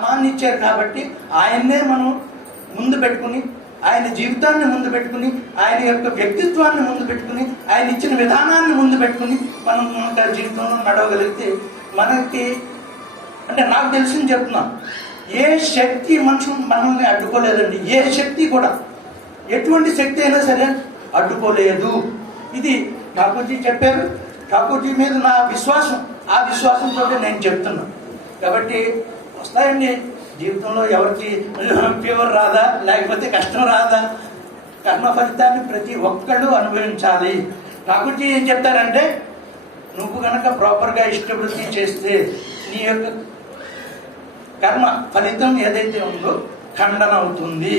నామాన్ని ఇచ్చారు కాబట్టి ఆయన్నే మనం ముందు పెట్టుకుని, ఆయన జీవితాన్ని ముందు పెట్టుకుని, ఆయన యొక్క వ్యక్తిత్వాన్ని ముందు పెట్టుకుని, ఆయన ఇచ్చిన విధానాన్ని ముందు పెట్టుకుని మనం మన జీవితంలో నడవగలిగితే మనకి అంటే నాకు తెలిసింది చెప్తున్నాను, ఏ శక్తి మనల్ని అడ్డుకోలేదండి. ఏ శక్తి కూడా, ఎటువంటి శక్తి అయినా సరే అడ్డుకోలేదు. ఇది ఠాకూర్జీ చెప్పారు. ఠాకూర్జీ మీద నా విశ్వాసం, ఆ విశ్వాసంతో నేను చెప్తున్నాను. కాబట్టి వస్తాయండి జీవితంలో, ఎవరికి ఫీవర్ రాదా, లేకపోతే కష్టం రాదా, కర్మ ఫలితాన్ని ప్రతి ఒక్కళ్ళు అనుభవించాలి. ఠాకూర్జీ ఏం చెప్తారంటే, నువ్వు కనుక ప్రాపర్గా ఇష్టవృత్తి చేస్తే నీ యొక్క కర్మ ఫలితం ఏదైతే ఉందో ఖండన అవుతుంది.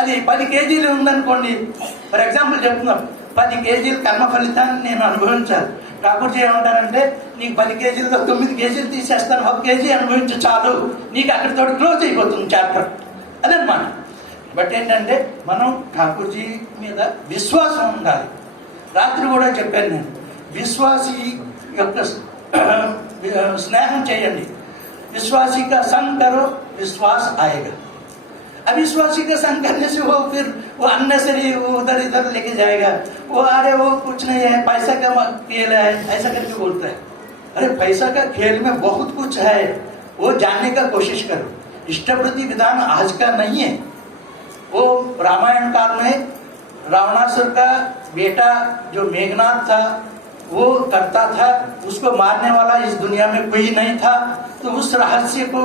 అది 10 కేజీలు ఉందనుకోండి, ఫర్ ఎగ్జాంపుల్ చెప్తున్నాం, 10 కేజీల కర్మ ఫలితాన్ని నేను అనుభవించాలి. ఠాకూర్జీ ఏమంటారంటే, నీకు 10 కేజీలతో 9 కేజీలు తీసేస్తాను, 1 కేజీ అనుభవించు చాలు, నీకు అక్కడితో క్లోజ్ అయిపోతుంది చాప్టర్. అదనమాట. బట్ ఏంటంటే మనం ఠాకూర్జీ మీద విశ్వాసం ఉండాలి. రాత్రి కూడా చెప్పాను నేను, విశ్వాసి యొక్క స్నేహం చేయండి. विश्वासी का संग करो, विश्वास आएगा. अविश्वासी का संग करने से वो फिर वो अननेसेसरी उधर इधर लेके जाएगा. वो अरे वो कुछ नहीं है, पैसा का खेल है, ऐसा करके बोलता है. अरे पैसा का खेल में बहुत कुछ है, वो जानने का कोशिश करो. इष्टवृत्ति विधान आज का नहीं है. वो रामायण काल में रावणासुर का बेटा जो मेघनाथ था वो करता था, उसको मारने वाला इस दुनिया में कोई नहीं था. तो उस रहस्य को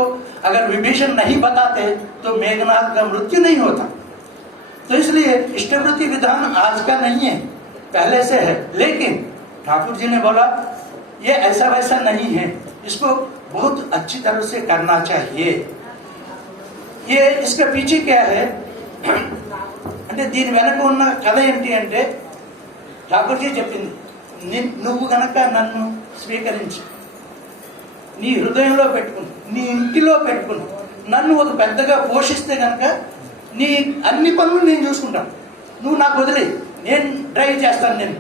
अगर विभीषण नहीं बताते तो मेघनाथ का मृत्यु नहीं होता. तो इसलिए इष्टवृत्ति विधान आज का नहीं है, पहले से है. लेकिन ठाकुर जी ने बोला ये ऐसा वैसा नहीं है, इसको बहुत अच्छी तरह से करना चाहिए. ये इसके पीछे क्या है అంటే దీని వెనక ఉన్న కథ ఏంటి అంటే, ఠాకూర్జీ చెప్పింది, నువ్వు గనక నన్ను స్వీకరించి నీ హృదయంలో పెట్టుకుని, నీ ఇంటిలో పెట్టుకుని, నన్ను ఒక పెద్దగా పోషిస్తే కనుక నీ అన్ని పనులు నేను చూసుకుంటాను. నువ్వు నాకు వదిలే, నేను డ్రైవ్ చేస్తాను, నేను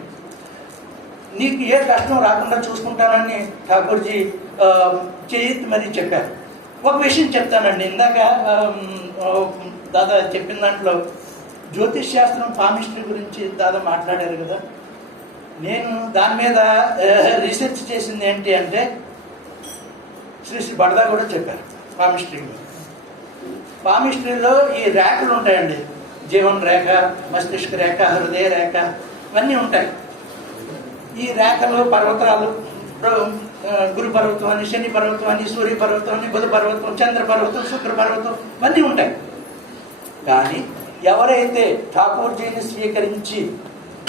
నీకు ఏ కష్టం రాకుండా చూసుకుంటానని ఠాకూర్జీ చేతి మరి చెప్పారు. ఒక విషయం చెప్తానండి. ఇందాక దాదా చెప్పిన దాంట్లో జ్యోతిష్ శాస్త్రం, పామిస్ట్రీ గురించి దాదా మాట్లాడారు కదా. నేను దాని మీద రీసెర్చ్ చేసింది ఏంటి అంటే, శ్రీ బడదా కూడా చెప్పారు పామిస్ట్రీలో. పామిస్ట్రీలో ఈ రేఖలు ఉంటాయండి, జీవన్ రేఖ, మస్తిష్క రేఖ, హృదయ రేఖ, ఇవన్నీ ఉంటాయి. ఈ రేఖలో పర్వతాలు, గురు పర్వతం అని, శని పర్వతం అని, సూర్య పర్వతం అని, బుధ పర్వతం, చంద్ర పర్వతం, శుక్ర పర్వతం, ఇవన్నీ ఉంటాయి. కానీ ఎవరైతే ఠాకూర్జీని స్వీకరించి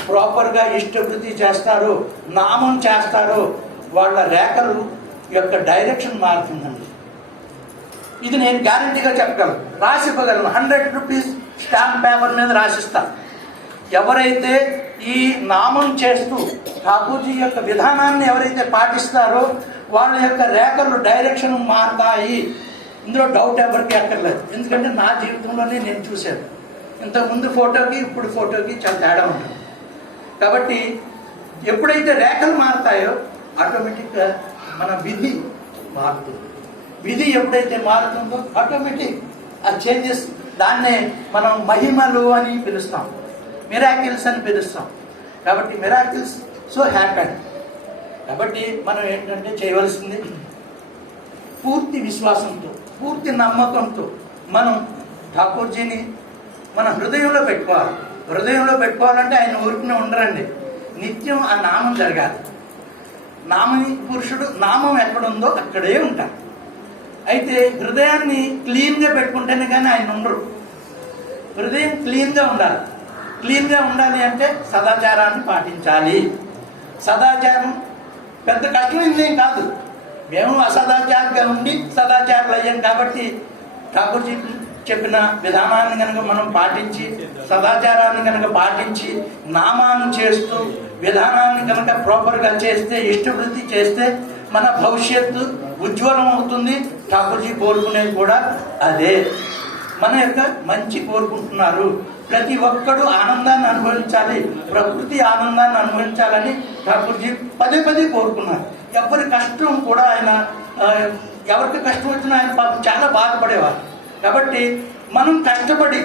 ప్రాపర్గా ఇష్టవృత్తి చేస్తారో, నామం చేస్తారో, వాళ్ళ రేఖలు యొక్క డైరెక్షన్ మారుతుందండి. ఇది నేను గ్యారంటీగా చెప్పగలను, రాసివ్వగలను. 100 రూపీస్ స్టాంప్ పేపర్ మీద రాసిస్తా. ఎవరైతే ఈ నామం చేస్తూ ఠాకూర్జీ యొక్క విధానాన్ని ఎవరైతే పాటిస్తారో వాళ్ళ యొక్క రేఖలు డైరెక్షన్ మారుతాయి. ఇందులో డౌట్ ఎవరికి అక్కర్లేదు. ఎందుకంటే నా జీవితంలోనే నేను చూశాను. ఇంతకుముందు ఫోటోకి ఇప్పుడు ఫోటోకి చాలా తేడా ఉంటుంది. కాబట్టి ఎప్పుడైతే రేఖలు మారుతాయో ఆటోమేటిక్గా మన విధి మారుతుంది. విధి ఎప్పుడైతే మారుతుందో ఆటోమేటిక్ ఆ చేంజెస్, దాన్నే మనం మహిమలు అని పిలుస్తాం, మిరాకిల్స్ అని పిలుస్తాం. కాబట్టి మిరాకిల్స్ సో హ్యాపెన్. కాబట్టి మనం ఏంటంటే చేయవలసింది, పూర్తి విశ్వాసంతో, పూర్తి నమ్మకంతో మనం ఠాకూర్జీని మన హృదయంలో పెట్టుకోవాలి. హృదయంలో పెట్టుకోవాలంటే ఆయన ఊరికనే ఉండరండి, నిత్యం ఆ నామం జరగాలి. నామని పురుషుడు, నామం ఎక్కడుందో అక్కడే ఉంటాడు. అయితే హృదయాన్ని క్లీన్గా పెట్టుకుంటేనే కానీ ఆయన ఉండరు. హృదయం క్లీన్గా ఉండాలి. క్లీన్గా ఉండాలి అంటే సదాచారాన్ని పాటించాలి. సదాచారం పెద్ద కష్టమైందేం కాదు. మేము అసదాచారంగా ఉండి సదాచారాలు అయ్యాం. కాబట్టి ఠాకూర్జీ చెప్పిన విధానాన్ని కనుక మనం పాటించి, సదాచారాన్ని కనుక పాటించి, నామాన్ని చేస్తూ, విధానాన్ని కనుక ప్రాపర్గా చేస్తే, ఇష్టవృత్తి చేస్తే మన భవిష్యత్తు ఉజ్వలం అవుతుంది. ఠాకూర్జీ కోరుకునేది కూడా అదే. మన యొక్క మంచి కోరుకుంటున్నారు. ప్రతి ఒక్కడు ఆనందాన్ని అనుభవించాలి, ప్రకృతి ఆనందాన్ని అనుభవించాలని ఠాకూర్జీ పదే పదే కోరుకున్నారు. ఎవరి కష్టం కూడా ఆయన ఎవరికి కష్టం వచ్చినా ఆయన పాపం చాలా బాధపడేవారు. కాబట్టి మనం కష్టపడి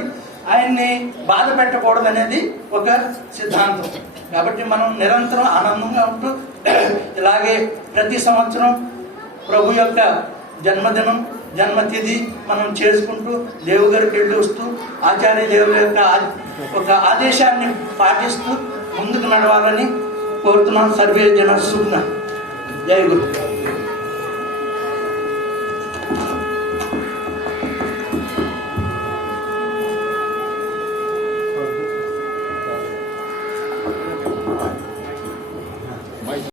ఆయన్ని బాధ పెట్టకూడదు అనేది ఒక సిద్ధాంతం. కాబట్టి మనం నిరంతరం ఆనందంగా ఉంటూ ఇలాగే ప్రతి సంవత్సరం ప్రభు యొక్క జన్మదినం జన్మతిథి మనం చేసుకుంటూ దేవుగారికి వెళ్ళి వస్తూ ఆచార్య దేవుల యొక్క ఒక ఆదేశాన్ని పాటిస్తూ ముందుకు నడవాలని కోరుతున్నాను. సర్వే జన సుఖ్న. జై గురు.